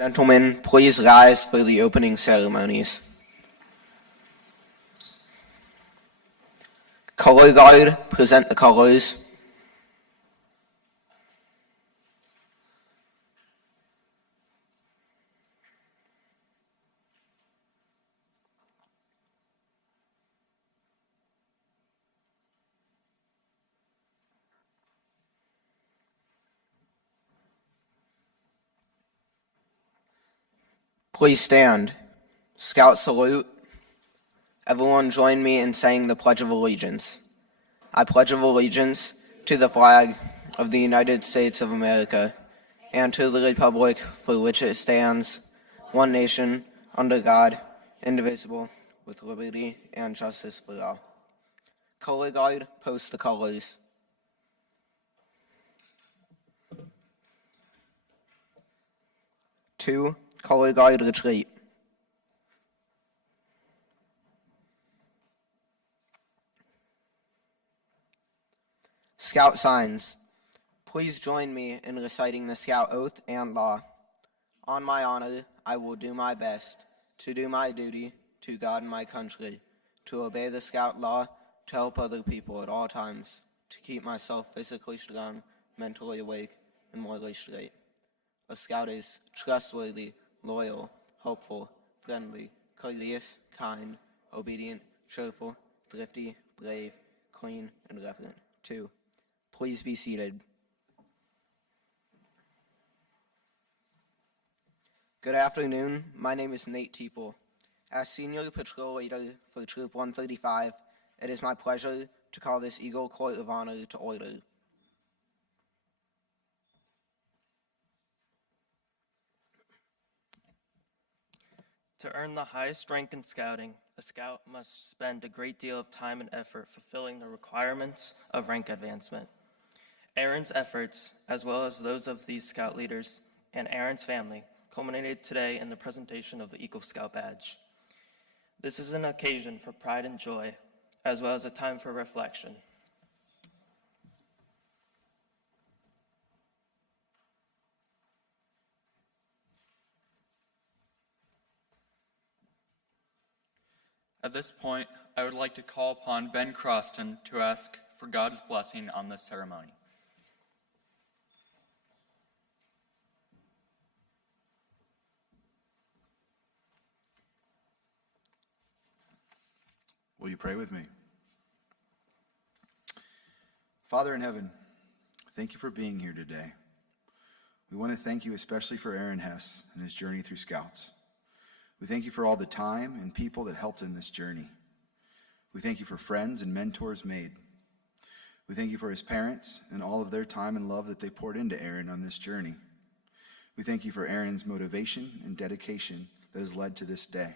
Gentlemen, please rise for the opening ceremonies. Color Guard, present the colors. Please stand. Scout salute. Everyone join me in saying the Pledge of Allegiance. I pledge allegiance to the flag of the United States of America and to the republic for which it stands, one nation, under God, indivisible, with liberty and justice for all. Color Guard, post the colors. Two, Color Guard, retreat. Scout signs. Please join me in reciting the Scout oath and law. On my honor, I will do my best to do my duty to God and my country, to obey the Scout law, to help other people at all times, to keep myself physically strong, mentally awake, and morally straight. A Scout is trustworthy, loyal, hopeful, friendly, courteous, kind, obedient, cheerful, thrifty, brave, clean, and reverent. 2. Please be seated. Good afternoon. My name is Nate Teeple. As Senior Patrol Leader for Troop 135, it is my pleasure to call this Eagle Court of Honor to order. To earn the highest rank in scouting, a scout must spend a great deal of time and effort fulfilling the requirements of rank advancement. Aaron's efforts, as well as those of these scout leaders and Aaron's family, culminated today in the presentation of the Eagle Scout Badge. This is an occasion for pride and joy, as well as a time for reflection. At this point, I would like to call upon Ben Croston to ask for God's blessing on this ceremony. Will you pray with me? Father in heaven, thank you for being here today. We want to thank you especially for Aaron Hess and his journey through Scouts. We thank you for all the time and people that helped in this journey. We thank you for friends and mentors made. We thank you for his parents and all of their time and love that they poured into Aaron on this journey. We thank you for Aaron's motivation and dedication that has led to this day.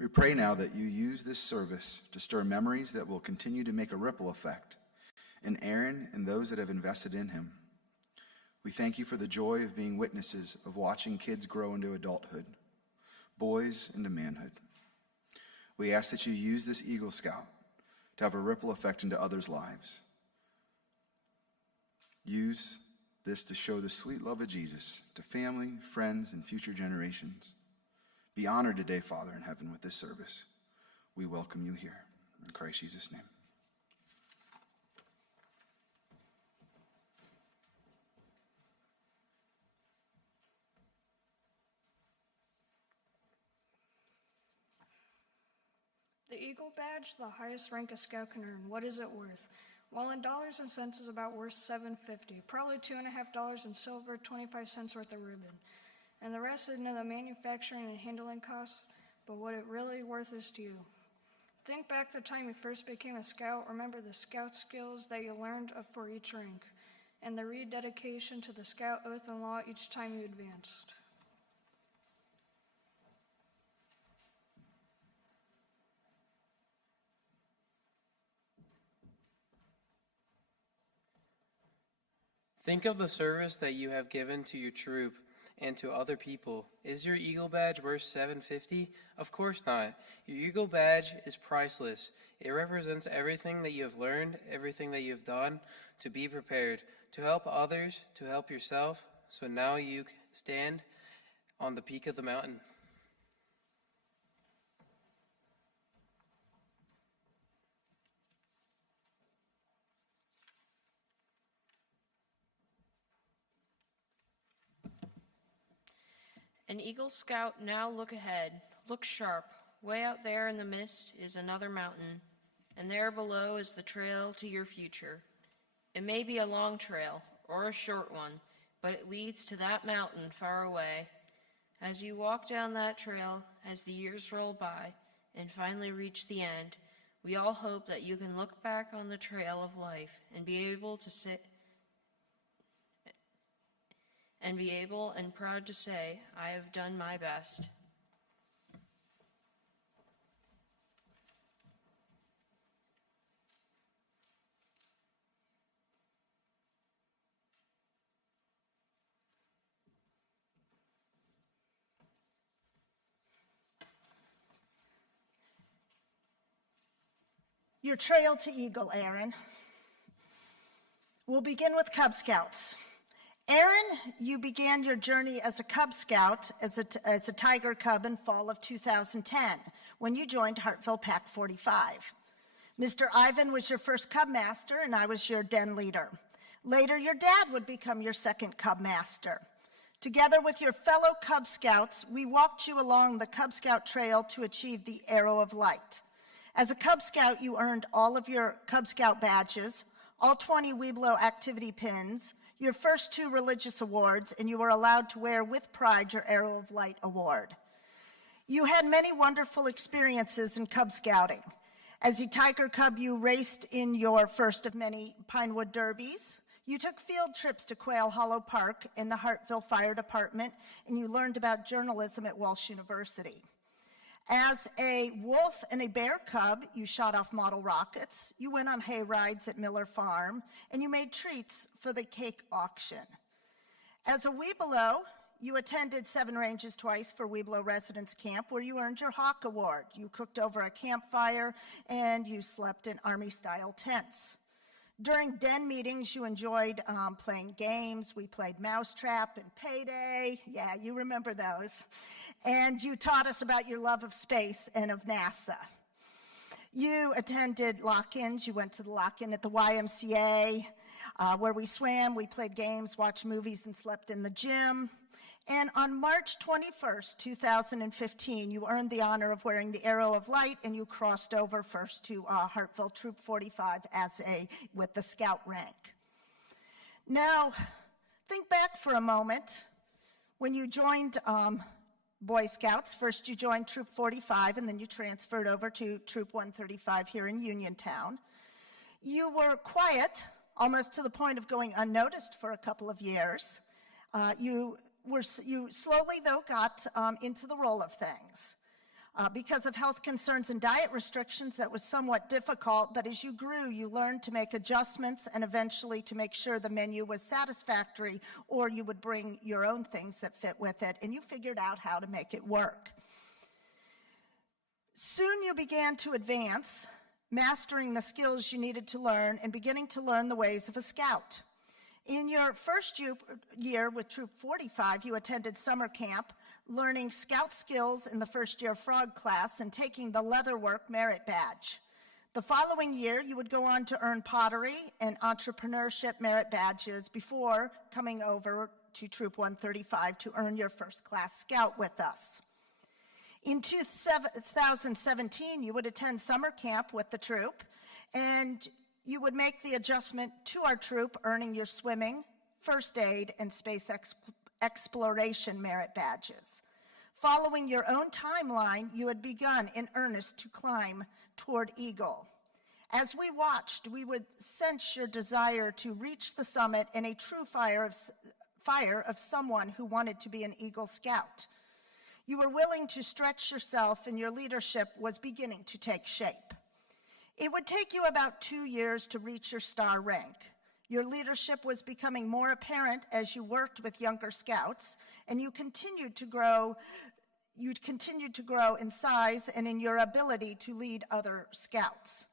We pray now that you use this service to stir memories that will continue to make a ripple effect in Aaron and those that have invested in him. We thank you for the joy of being witnesses of watching kids grow into adulthood, boys into manhood. We ask that you use this Eagle Scout to have a ripple effect into others' lives. Use this to show the sweet love of Jesus to family, friends, and future generations. Be honored today, Father in heaven, with this service. We welcome you here. In Christ Jesus' name. The Eagle Badge, the highest rank a scout can earn. What is it worth? Well, in dollars and cents, it's about worth $7.50. Probably $2.50 in silver, 25 cents worth of ribbon. And the rest is into the manufacturing and handling costs, but what it really worth is to you. Think back to the time you first became a scout. Remember the scout skills that you learned for each rank, and the rededication to the scout oath and law each time you advanced. Think of the service that you have given to your troop and to other people. Is your Eagle Badge worth $7.50? Of course not. Your Eagle Badge is priceless. It represents everything that you have learned, everything that you have done to be prepared, to help others, to help yourself. So now you stand on the peak of the mountain. An Eagle Scout, now look ahead, look sharp. Way out there in the mist is another mountain, and there below is the trail to your future. It may be a long trail or a short one, but it leads to that mountain far away. As you walk down that trail, as the years roll by and finally reach the end, we all hope that you can look back on the trail of life and be able and proud to say, I have done my best. Your trail to Eagle, Aaron. We'll begin with Cub Scouts. Aaron, you began your journey as a Cub Scout, as a Tiger Cub in fall of 2010, when you joined Hartville Pack 45. Mr. Ivan was your first Cub Master, and I was your den leader. Later, your dad would become your second Cub Master. Together with your fellow Cub Scouts, we walked you along the Cub Scout trail to achieve the Arrow of Light. As a Cub Scout, you earned all of your Cub Scout badges, all 20 Weeblo activity pins, your first 2 religious awards, and you were allowed to wear with pride your Arrow of Light award. You had many wonderful experiences in Cub Scouting. As a Tiger Cub, you raced in your first of many Pinewood Derbies. You took field trips to Quail Hollow Park in the Hartville Fire Department, and you learned about journalism at Walsh University. As a wolf and a bear cub, you shot off model rockets, you went on hay rides at Miller Farm, and you made treats for the cake auction. As a Weeblo, you attended 7 ranges twice for Weeblo Residence Camp, where you earned your Hawk Award. You cooked over a campfire, and you slept in Army-style tents. During den meetings, you enjoyed playing games. We played Mousetrap and Payday. Yeah, you remember those. And you taught us about your love of space and of NASA. You attended lock-ins. You went to the lock-in at the YMCA, where we swam, we played games, watched movies, and slept in the gym. And on March 21st, 2015, you earned the honor of wearing the Arrow of Light, and you crossed over first to Hartville Troop 45 with the Scout rank. Now, think back for a moment. When you joined Boy Scouts, first you joined Troop 45, and then you transferred over to Troop 135 here in Uniontown. You were quiet, almost to the point of going unnoticed for a couple of years. You slowly, though, got into the role of things. Because of health concerns and diet restrictions, that was somewhat difficult, but as you grew, you learned to make adjustments and eventually to make sure the menu was satisfactory, or you would bring your own things that fit with it, and you figured out how to make it work. Soon you began to advance, mastering the skills you needed to learn and beginning to learn the ways of a scout. In your first year with Troop 45, you attended summer camp, learning scout skills in the first year frog class and taking the leatherwork merit badge. The following year, you would go on to earn pottery and entrepreneurship merit badges before coming over to Troop 135 to earn your first class scout with us. In 2017, you would attend summer camp with the troop, and you would make the adjustment to our troop, earning your swimming, first aid, and space exploration merit badges. Following your own timeline, you had begun in earnest to climb toward Eagle. As we watched, we would sense your desire to reach the summit in a true fire of someone who wanted to be an Eagle Scout. You were willing to stretch yourself, and your leadership was beginning to take shape. It would take you about 2 years to reach your star rank. Your leadership was becoming more apparent as you worked with younger scouts, and you continued to grow in size and in your ability to lead other scouts.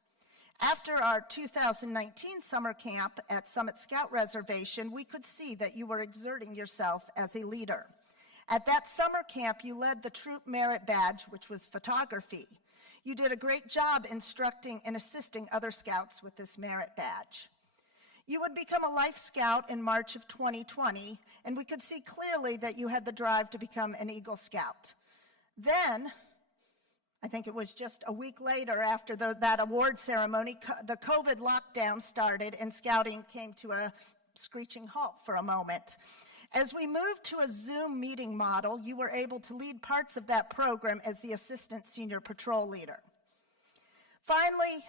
After our 2019 summer camp at Summit Scout Reservation, we could see that you were exerting yourself as a leader. At that summer camp, you led the troop merit badge, which was photography. You did a great job instructing and assisting other scouts with this merit badge. You would become a Life Scout in March of 2020, and we could see clearly that you had the drive to become an Eagle Scout. Then, I think it was just a week later after that award ceremony, the COVID lockdown started and scouting came to a screeching halt for a moment. As we moved to a Zoom meeting model, you were able to lead parts of that program as the Assistant Senior Patrol Leader. Finally,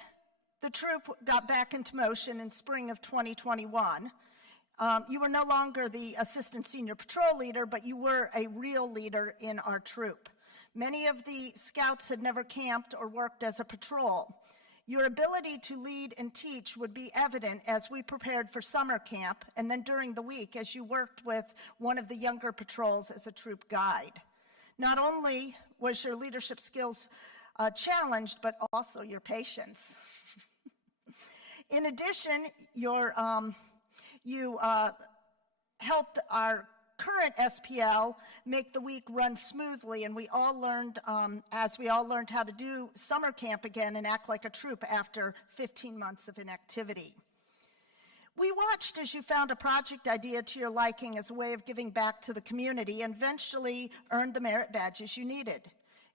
the troop got back into motion in spring of 2021. You were no longer the Assistant Senior Patrol Leader, but you were a real leader in our troop. Many of the scouts had never camped or worked as a patrol. Your ability to lead and teach would be evident as we prepared for summer camp and then during the week as you worked with one of the younger patrols as a troop guide. Not only was your leadership skills challenged, but also your patience. In addition, you helped our current SPL make the week run smoothly, and we all learned, as we all learned how to do summer camp again and act like a troop after 15 months of inactivity. We watched as you found a project idea to your liking as a way of giving back to the community and eventually earned the merit badges you needed.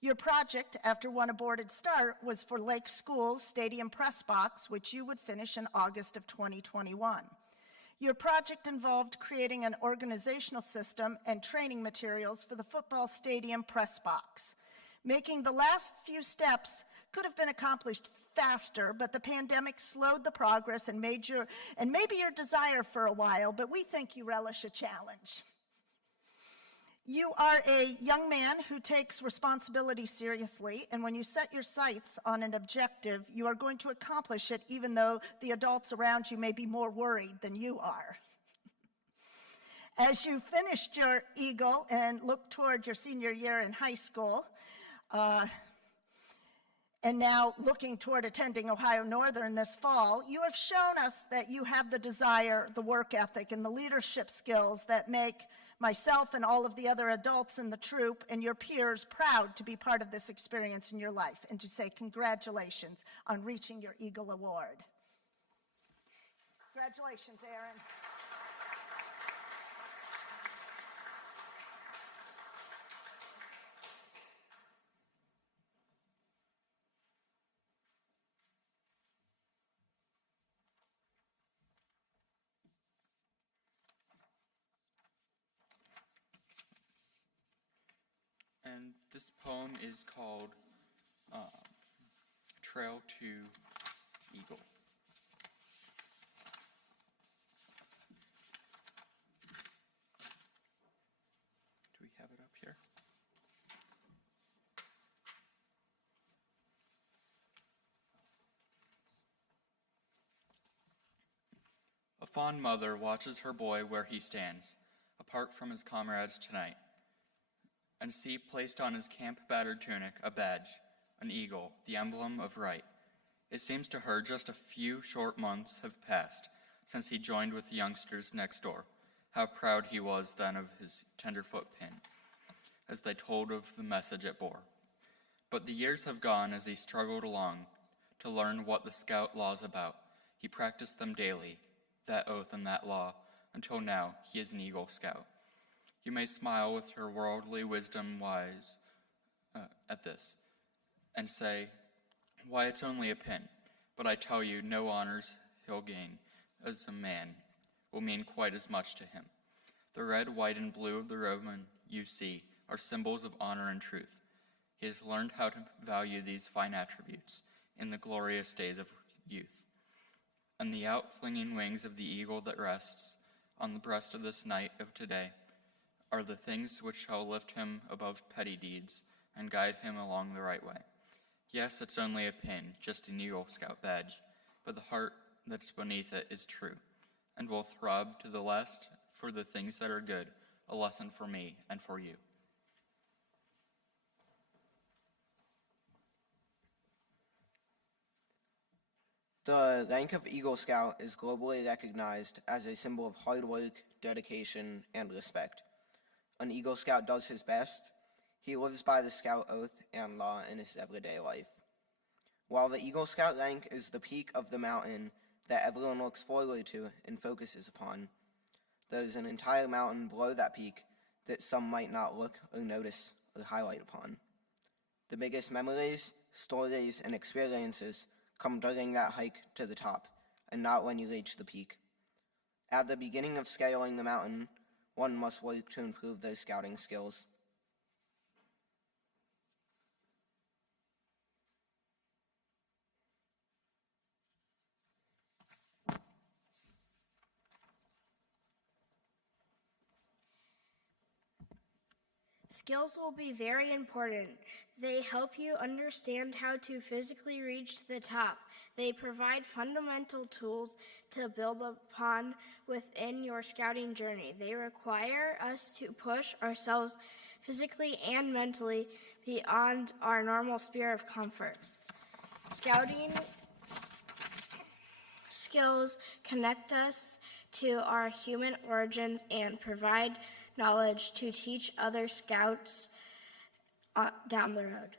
Your project, after one aborted start, was for Lake School's Stadium Press Box, which you would finish in August of 2021. Your project involved creating an organizational system and training materials for the football stadium press box. Making the last few steps could have been accomplished faster, but the pandemic slowed the progress and maybe your desire for a while, but we think you relish a challenge. You are a young man who takes responsibility seriously, and when you set your sights on an objective, you are going to accomplish it even though the adults around you may be more worried than you are. As you finished your Eagle and looked toward your senior year in high school, and now looking toward attending Ohio Northern this fall, you have shown us that you have the desire, the work ethic, and the leadership skills that make myself and all of the other adults in the troop and your peers proud to be part of this experience in your life and to say congratulations on reaching your Eagle Award. Congratulations, Aaron. And this poem is called Trail to Eagle. Do we have it up here? A fond mother watches her boy where he stands, apart from his comrades tonight, and see placed on his camp-battered tunic a badge, an eagle, the emblem of right. It seems to her just a few short months have passed since he joined with the youngsters next door. How proud he was then of his tenderfoot pin, as they told of the message it bore. But the years have gone as he struggled along to learn what the scout law's about. He practiced them daily, that oath and that law, until now he is an Eagle Scout. You may smile with your worldly wisdom wise at this, and say, why, it's only a pin. But I tell you, no honors he'll gain as a man will mean quite as much to him. The red, white, and blue of the Roman you see are symbols of honor and truth. He has learned how to value these fine attributes in the glorious days of youth. And the outflinging wings of the eagle that rests on the breast of this night of today are the things which shall lift him above petty deeds and guide him along the right way. Yes, it's only a pin, just an Eagle Scout badge, but the heart that's beneath it is true, and will throb to the last for the things that are good, a lesson for me and for you. The rank of Eagle Scout is globally recognized as a symbol of hard work, dedication, and respect. an Eagle Scout does his best, he lives by the Scout oath and law in his everyday life. While the Eagle Scout rank is the peak of the mountain that everyone looks forward to and focuses upon, there is an entire mountain below that peak that some might not look or notice or highlight upon. The biggest memories, stories, and experiences come during that hike to the top, and not when you reach the peak. At the beginning of scaling the mountain, one must work to improve their scouting skills. Skills will be very important. They help you understand how to physically reach the top. They provide fundamental tools to build upon within your scouting journey. They require us to push ourselves physically and mentally beyond our normal sphere of comfort. Scouting skills connect us to our human origins and provide knowledge to teach other scouts down the road.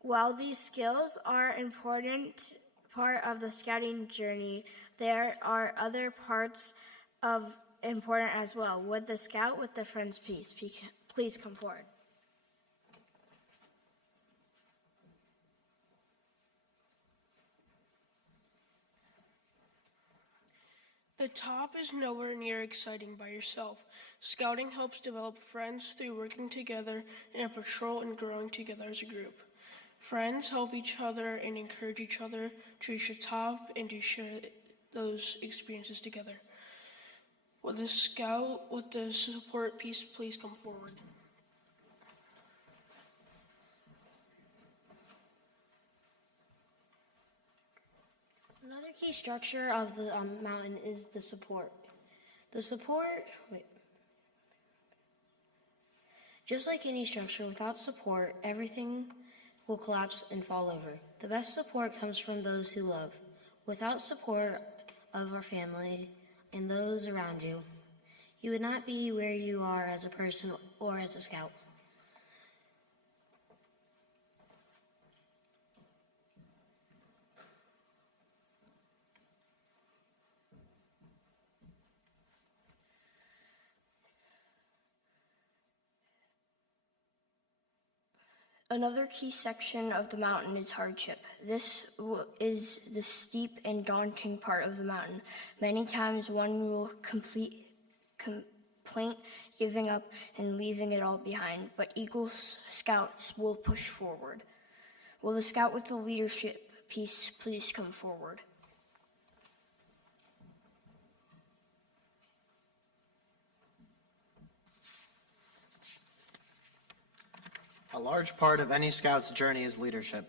While these skills are an important part of the scouting journey, there are other parts of important as well. Would the scout with the friends piece please come forward? The top is nowhere near exciting by yourself. Scouting helps develop friends through working together in a patrol and growing together as a group. Friends help each other and encourage each other to reach the top and to share those experiences together. Will the scout with the support piece please come forward? Another key structure of the mountain is the support. Just like any structure, without support, everything will collapse and fall over. The best support comes from those who love. Without support of our family and those around you, you would not be where you are as a person or as a scout. Another key section of the mountain is hardship. This is the steep and daunting part of the mountain. Many times one will complain, giving up, and leaving it all behind, but Eagle Scouts will push forward. Will the scout with the leadership piece please come forward? A large part of any scout's journey is leadership.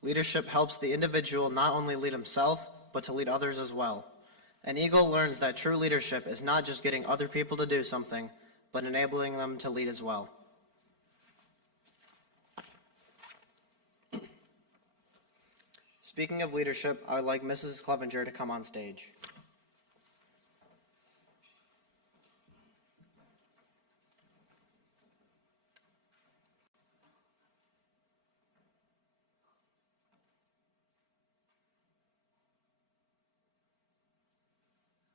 Leadership helps the individual not only lead himself, but to lead others as well. An eagle learns that true leadership is not just getting other people to do something, but enabling them to lead as well. Speaking of leadership, I would like Mrs. Clevenger to come on stage.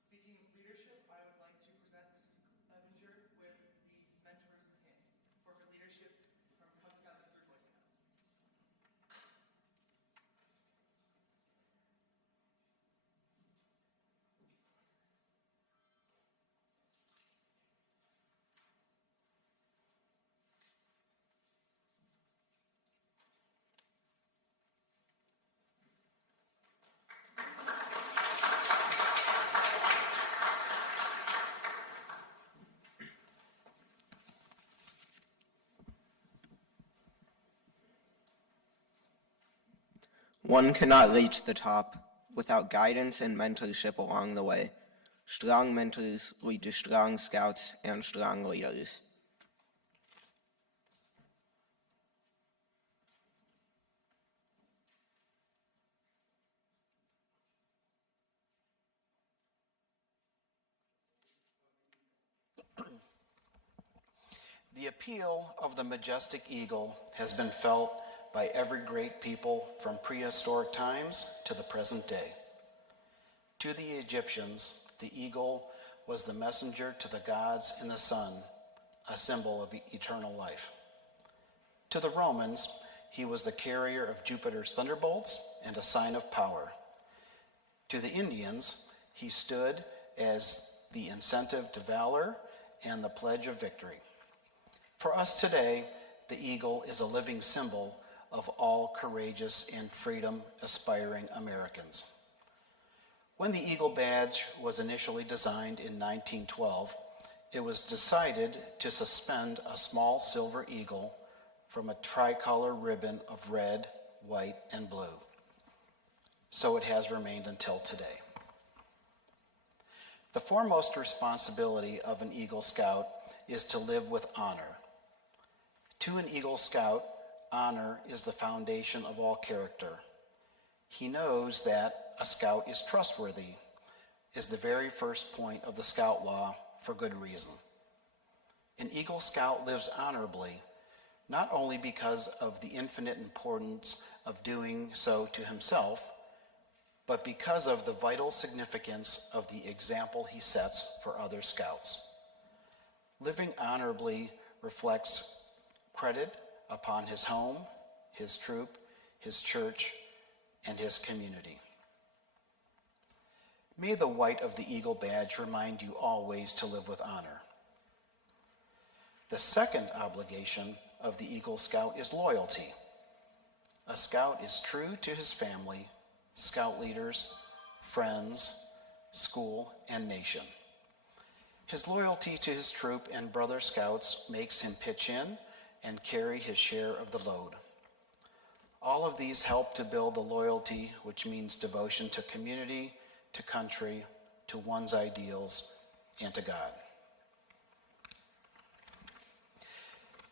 Speaking of leadership, I would like to present Mrs. Clevenger with the Mentor's Pin for her leadership from Cub Scouts through Boy Scouts. One cannot reach the top without guidance and mentorship along the way. Strong mentors lead to strong scouts and strong leaders. The appeal of the majestic eagle has been felt by every great people from prehistoric times to the present day. To the Egyptians, the eagle was the messenger to the gods and the sun, a symbol of eternal life. To the Romans, he was the carrier of Jupiter's thunderbolts and a sign of power. To the Indians, he stood as the incentive to valor and the pledge of victory. For us today, the eagle is a living symbol of all courageous and freedom-aspiring Americans. When the Eagle Badge was initially designed in 1912, it was decided to suspend a small silver eagle from a tricolor ribbon of red, white, and blue. So it has remained until today. The foremost responsibility of an Eagle Scout is to live with honor. To an Eagle Scout, honor is the foundation of all character. He knows that a scout is trustworthy, is the very first point of the Scout Law for good reason. An Eagle Scout lives honorably, not only because of the infinite importance of doing so to himself, but because of the vital significance of the example he sets for other scouts. Living honorably reflects credit upon his home, his troop, his church, and his community. May the white of the Eagle Badge remind you always to live with honor. The second obligation of the Eagle Scout is loyalty. A scout is true to his family, scout leaders, friends, school, and nation. His loyalty to his troop and brother scouts makes him pitch in and carry his share of the load. All of these help to build the loyalty, which means devotion to community, to country, to one's ideals, and to God.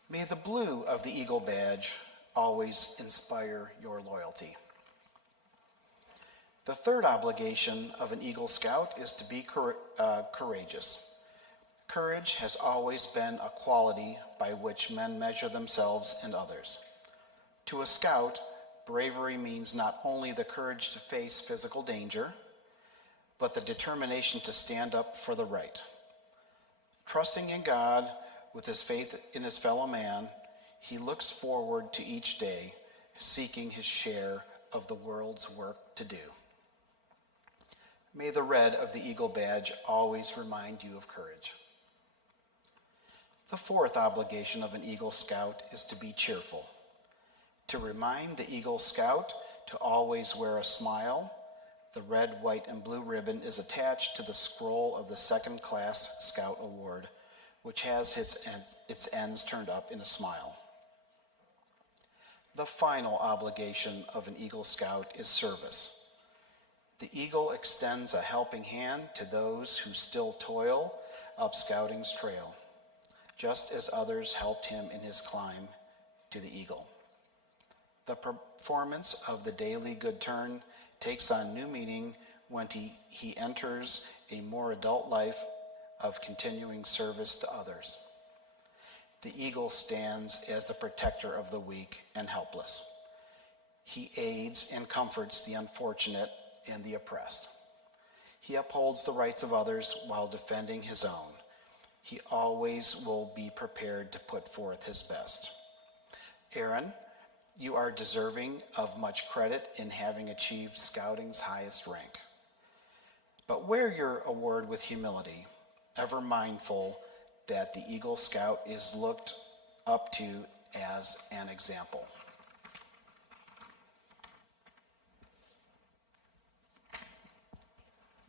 May the blue of the Eagle Badge always inspire your loyalty. The third obligation of an Eagle Scout is to be courageous. Courage has always been a quality by which men measure themselves and others. To a scout, bravery means not only the courage to face physical danger, but the determination to stand up for the right. Trusting in God with his faith in his fellow man, he looks forward to each day, seeking his share of the world's work to do. May the red of the Eagle Badge always remind you of courage. The fourth obligation of an Eagle Scout is to be cheerful. To remind the Eagle Scout to always wear a smile, the red, white, and blue ribbon is attached to the scroll of the Second Class Scout Award, which has its ends turned up in a smile. The final obligation of an Eagle Scout is service. The Eagle extends a helping hand to those who still toil up Scouting's trail, just as others helped him in his climb to the Eagle. The performance of the daily good turn takes on new meaning when he enters a more adult life of continuing service to others. The Eagle stands as the protector of the weak and helpless. He aids and comforts the unfortunate and the oppressed. He upholds the rights of others while defending his own. He always will be prepared to put forth his best. Aaron, you are deserving of much credit in having achieved Scouting's highest rank. But wear your award with humility, ever mindful that the Eagle Scout is looked up to as an example.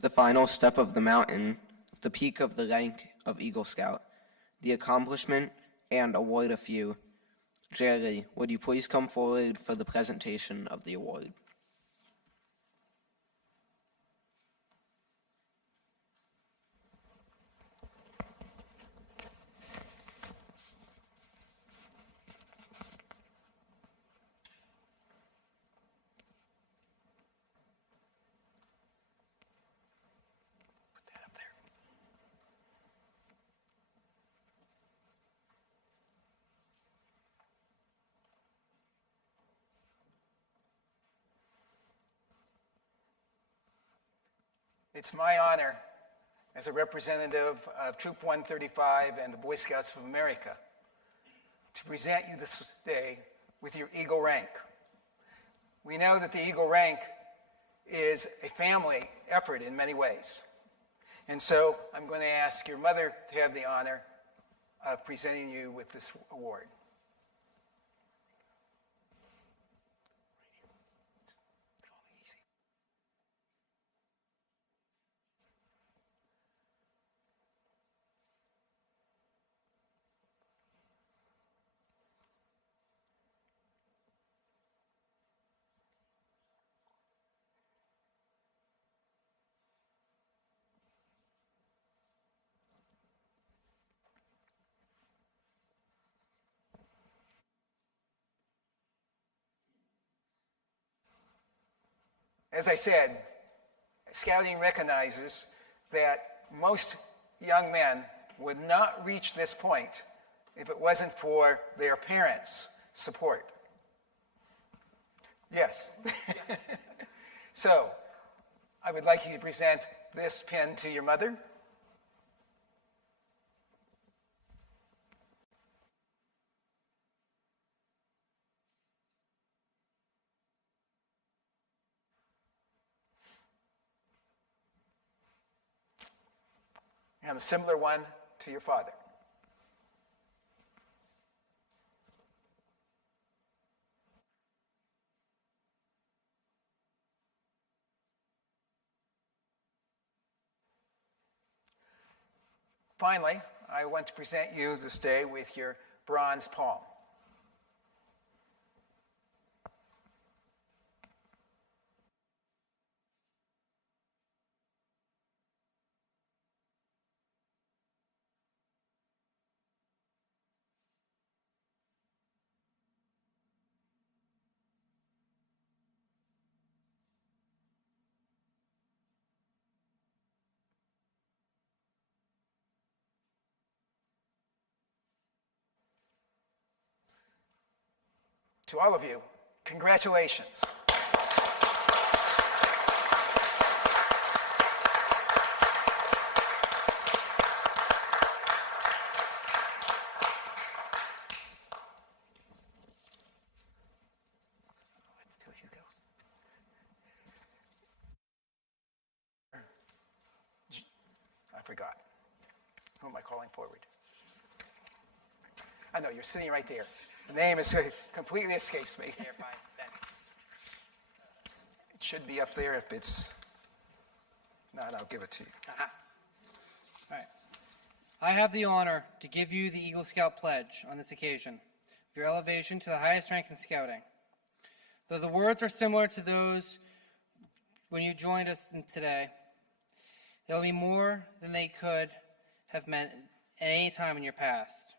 The final step of the mountain, the peak of the rank of Eagle Scout, the accomplishment and award a few. Jerry, would you please come forward for the presentation of the award? It's my honor as a representative of Troop 135 and the Boy Scouts of America to present you this day with your Eagle rank. We know that the Eagle rank is a family effort in many ways. And so I'm going to ask your mother to have the honor of presenting you with this award. As I said, Scouting recognizes that most young men would not reach this point if it wasn't for their parents' support. Yes. So, I would like you to present this pin to your mother. And a similar one to your father. Finally, I want to present you this day with your bronze palm. To all of you, congratulations. I forgot. Who am I calling forward? I know, you're sitting right there. The name is completely escapes me. It should be up there if it's not. I'll give it to you. All right. I have the honor to give you the Eagle Scout Pledge on this occasion for your elevation to the highest rank in Scouting. Though the words are similar to those when you joined us today, they'll be more than they could have meant at any time in your past.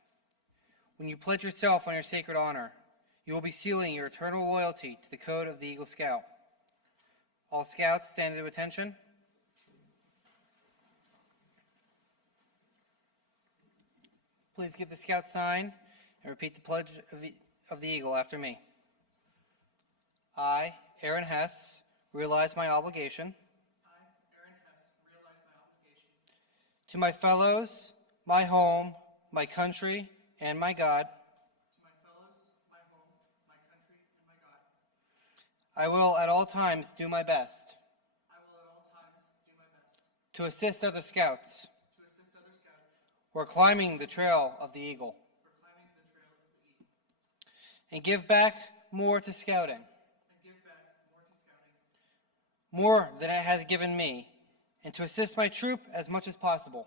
When you pledge yourself on your sacred honor, you will be sealing your eternal loyalty to the code of the Eagle Scout. All Scouts, stand to attention. Please give the Scout sign and repeat the pledge of the Eagle after me. I, Aaron Hess, realize my obligation. To my fellows, my home, my country, and my God. To my fellows, my home, my country, and my God. I will at all times do my best. I will at all times do my best. To assist other Scouts. To assist other Scouts. Who are climbing the trail of the Eagle. For climbing the trail of the Eagle. And give back more to Scouting. And give back more to Scouting. More than it has given me. And to assist my troop as much as possible.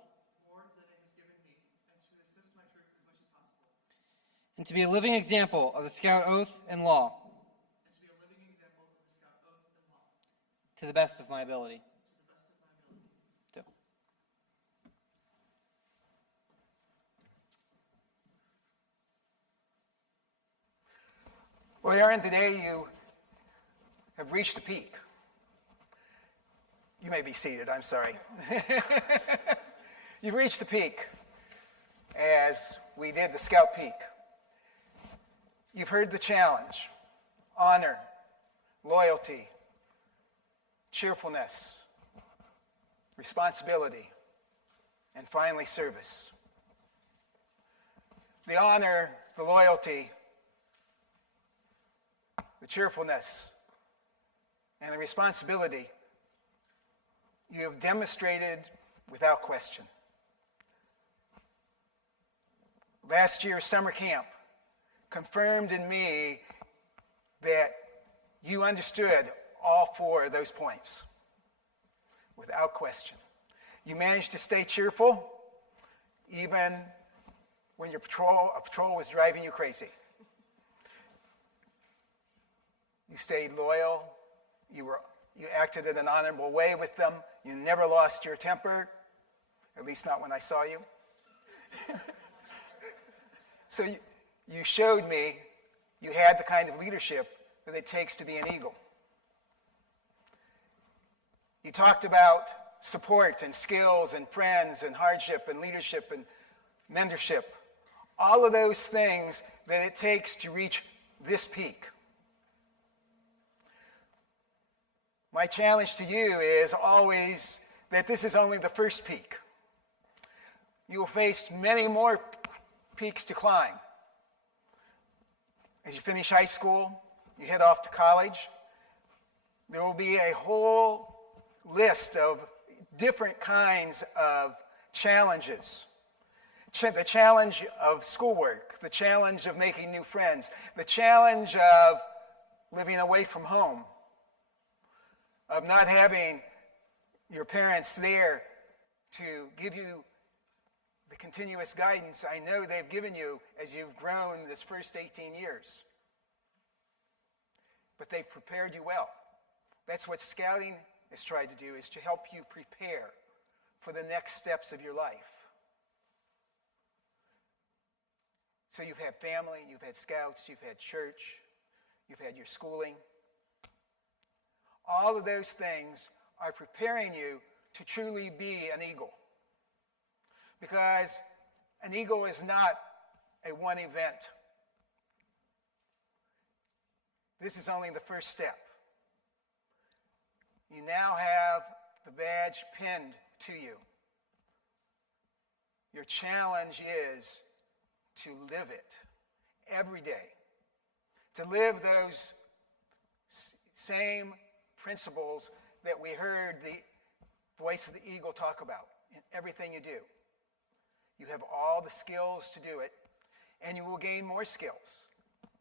And to be a living example of the Scout Oath and Law. And to be a living example of the Scout Oath and Law. To the best of my ability. To the best of my ability. So. Well, Aaron, today you have reached a peak. You may be seated, I'm sorry. You've reached the peak as we did the Scout Peak. You've heard the challenge, honor, loyalty, cheerfulness, responsibility, and finally, service. The honor, the loyalty, the cheerfulness, and the responsibility you have demonstrated without question. Last year's summer camp confirmed in me that you understood all four of those points without question. You managed to stay cheerful even when a patrol was driving you crazy. You stayed loyal. You acted in an honorable way with them. You never lost your temper, at least not when I saw you. So you showed me you had the kind of leadership that it takes to be an eagle. You talked about support and skills and friends and hardship and leadership and mentorship. All of those things that it takes to reach this peak. My challenge to you is always that this is only the first peak. You will face many more peaks to climb. As you finish high school, you head off to college, there will be a whole list of different kinds of challenges. The challenge of schoolwork, the challenge of making new friends, the challenge of living away from home, of not having your parents there to give you the continuous guidance I know they've given you as you've grown this first 18 years. But they've prepared you well. That's what Scouting has tried to do, is to help you prepare for the next steps of your life. So you've had family, you've had Scouts, you've had church, you've had your schooling. All of those things are preparing you to truly be an eagle. Because an eagle is not a one event. This is only the first step. You now have the badge pinned to you. Your challenge is to live it every day. To live those same principles that we heard the voice of the eagle talk about in everything you do. You have all the skills to do it, and you will gain more skills,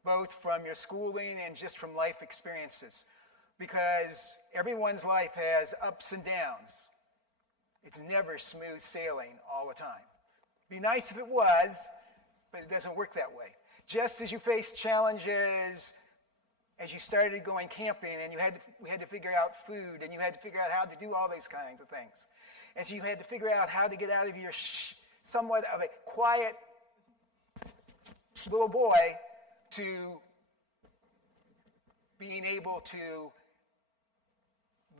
both from your schooling and just from life experiences, because everyone's life has ups and downs. It's never smooth sailing all the time. Be nice if it was, but it doesn't work that way. Just as you faced challenges as you started going camping and we had to figure out food, and you had to figure out how to do all these kinds of things. As you had to figure out how to get out of your somewhat of a quiet little boy to being able to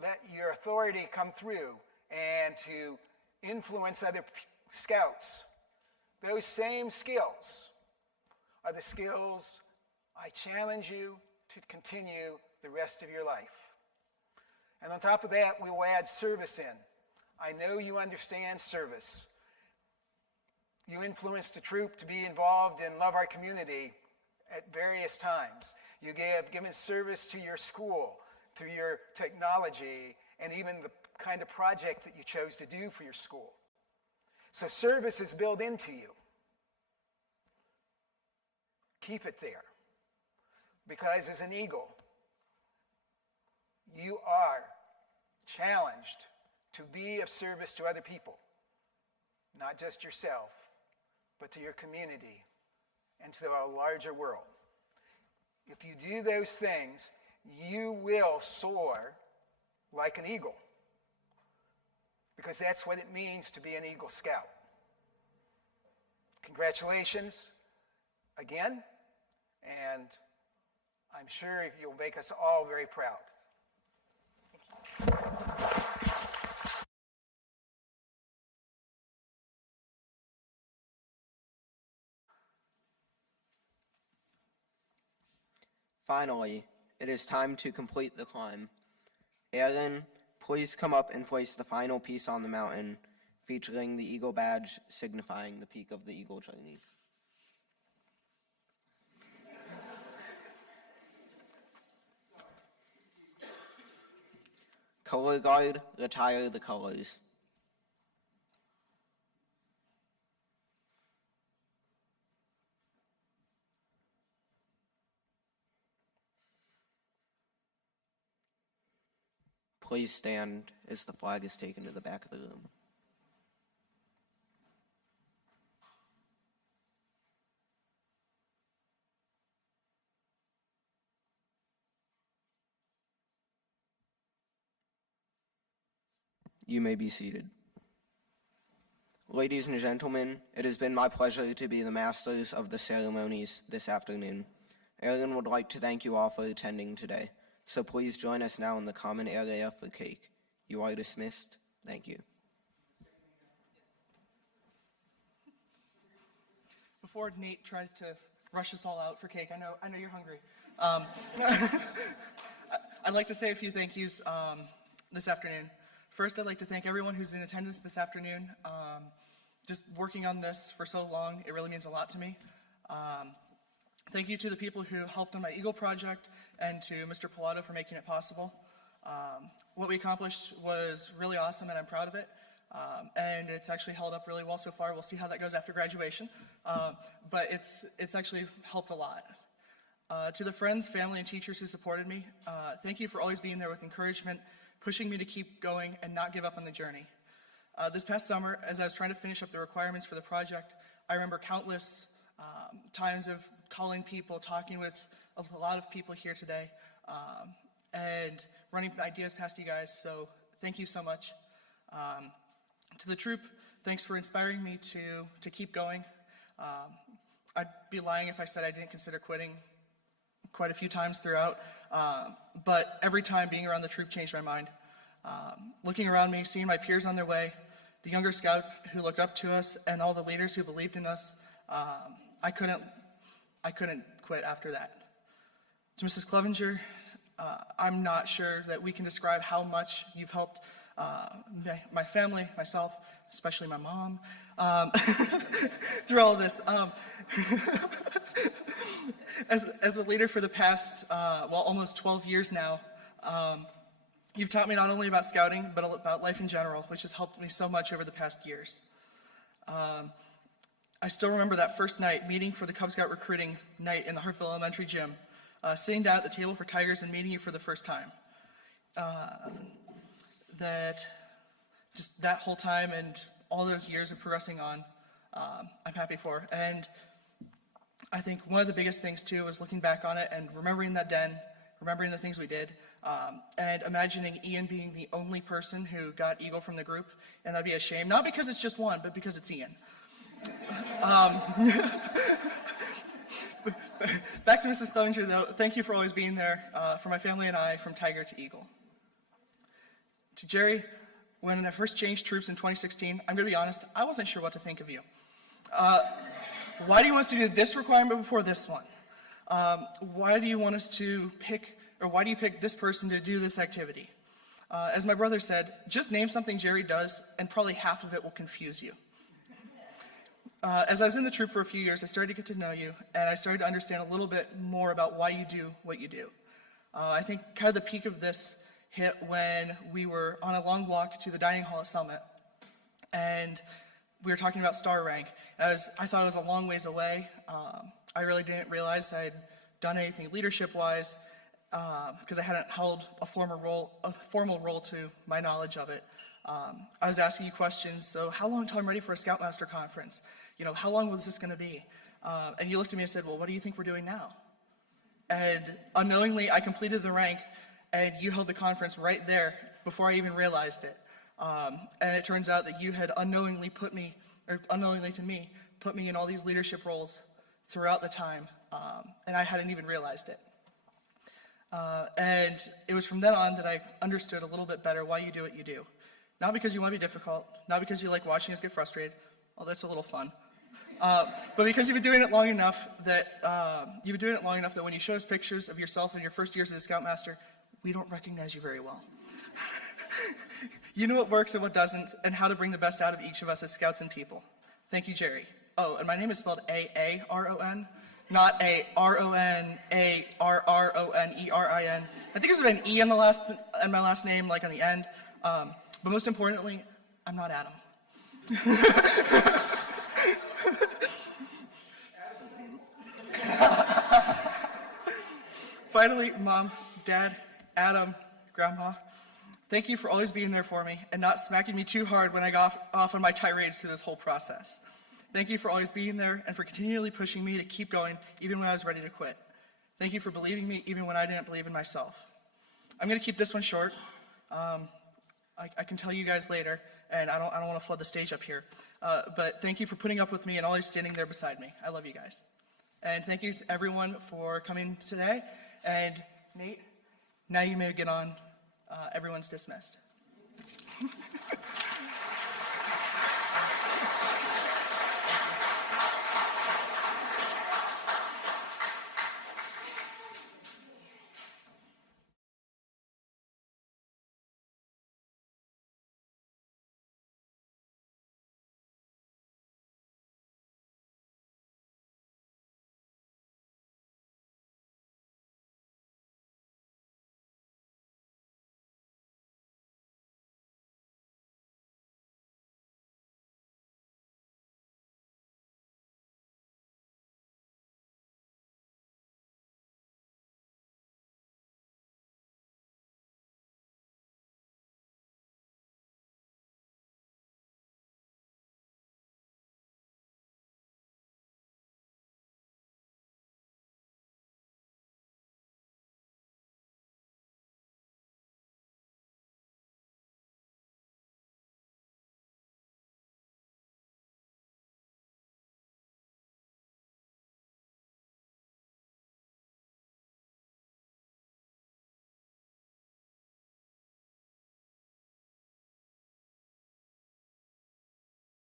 let your authority come through and to influence other scouts. Those same skills are the skills I challenge you to continue the rest of your life. And on top of that, we will add service in. I know you understand service. You influenced the troop to be involved in Love Our Community at various times. You have given service to your school, to your technology, and even the kind of project that you chose to do for your school. So service is built into you. Keep it there. Because as an eagle, you are challenged to be of service to other people. Not just yourself, but to your community and to a larger world. If you do those things, you will soar like an eagle. Because that's what it means to be an Eagle Scout. Congratulations again, and I'm sure you'll make us all very proud. Finally, it is time to complete the climb. Aaron, please come up and place the final piece on the mountain, featuring the Eagle badge signifying the peak of the Eagle journey. Color guard, retire the colors. Please stand as the flag is taken to the back of the room. You may be seated. Ladies and gentlemen, it has been my pleasure to be the masters of the ceremonies this afternoon. Aaron would like to thank you all for attending today, so please join us now in the common area for cake. You are dismissed. Thank you. Before Nate tries to rush us all out for cake, I know you're hungry. I'd like to say a few thank yous this afternoon. First, I'd like to thank everyone who's in attendance this afternoon. Just working on this for so long, it really means a lot to me. Thank you to the people who helped on my Eagle project and to Mr. Pilato for making it possible. What we accomplished was really awesome and I'm proud of it. And it's actually held up really well so far. We'll see how that goes after graduation. But it's actually helped a lot. To the friends, family, and teachers who supported me, thank you for always being there with encouragement, pushing me to keep going and not give up on the journey. This past summer, as I was trying to finish up the requirements for the project, I remember countless times of calling people, talking with a lot of people here today, and running ideas past you guys, so thank you so much. To the troop, thanks for inspiring me to keep going. I'd be lying if I said I didn't consider quitting quite a few times throughout, but every time being around the troop changed my mind. Looking around me, seeing my peers on their way, the younger scouts who looked up to us, and all the leaders who believed in us, I couldn't quit after that. To Mrs. Clevenger, I'm not sure that we can describe how much you've helped my family, myself, especially my mom, through all of this. As a leader for the past, almost 12 years now, you've taught me not only about scouting, but about life in general, which has helped me so much over the past years. I still remember that first night, meeting for the Cub Scout recruiting night in the Hartville Elementary Gym, sitting down at the table for Tigers and meeting you for the first time. That whole time and all those years of progressing on, I'm happy for. And I think one of the biggest things too is looking back on it and remembering that den, remembering the things we did, and imagining Ian being the only person who got Eagle from the group, and that'd be a shame, not because it's just one, but because it's Ian. Back to Mrs. Clevenger though, thank you for always being there for my family and I, from Tiger to Eagle. To Jerry, when I first changed troops in 2016, I'm gonna be honest, I wasn't sure what to think of you. Why do you want us to do this requirement before this one? Why do you want us to pick, or why do you pick this person to do this activity? As my brother said, just name something Jerry does and probably half of it will confuse you. As I was in the troop for a few years, I started to get to know you and I started to understand a little bit more about why you do what you do. I think kind of the peak of this hit when we were on a long walk to the dining hall at Summit and we were talking about star rank. I thought it was a long ways away. I really didn't realize I had done anything leadership-wise because I hadn't held a formal role to my knowledge of it. I was asking you questions, so how long until I'm ready for a Scoutmaster conference? You know, how long was this gonna be? And you looked at me and said, well, what do you think we're doing now? And unknowingly, I completed the rank and you held the conference right there before I even realized it. And it turns out that you had unknowingly to me, put me in all these leadership roles throughout the time, and I hadn't even realized it. And it was from then on that I understood a little bit better why you do what you do. Not because you want to be difficult, not because you like watching us get frustrated, although that's a little fun, but because you've been doing it long enough that when you show us pictures of yourself in your first years as a Scoutmaster, we don't recognize you very well. You know what works and what doesn't, and how to bring the best out of each of us as scouts and people. Thank you, Jerry. Oh, and my name is spelled A-A-R-O-N, not A-R-O-N-A-R-R-O-N-E-R-I-N. I think there's been an E in my last name, like on the end. But most importantly, I'm not Adam. Finally, Mom, Dad, Adam, Grandma, thank you for always being there for me and not smacking me too hard when I got off on my tirades through this whole process. Thank you for always being there and for continually pushing me to keep going even when I was ready to quit. Thank you for believing me even when I didn't believe in myself. I'm going to keep this one short. I can tell you guys later, and I don't want to flood the stage up here. But thank you for putting up with me and always standing there beside me. I love you guys. And thank you to everyone for coming today. And Nate, now you may get on. Everyone's dismissed.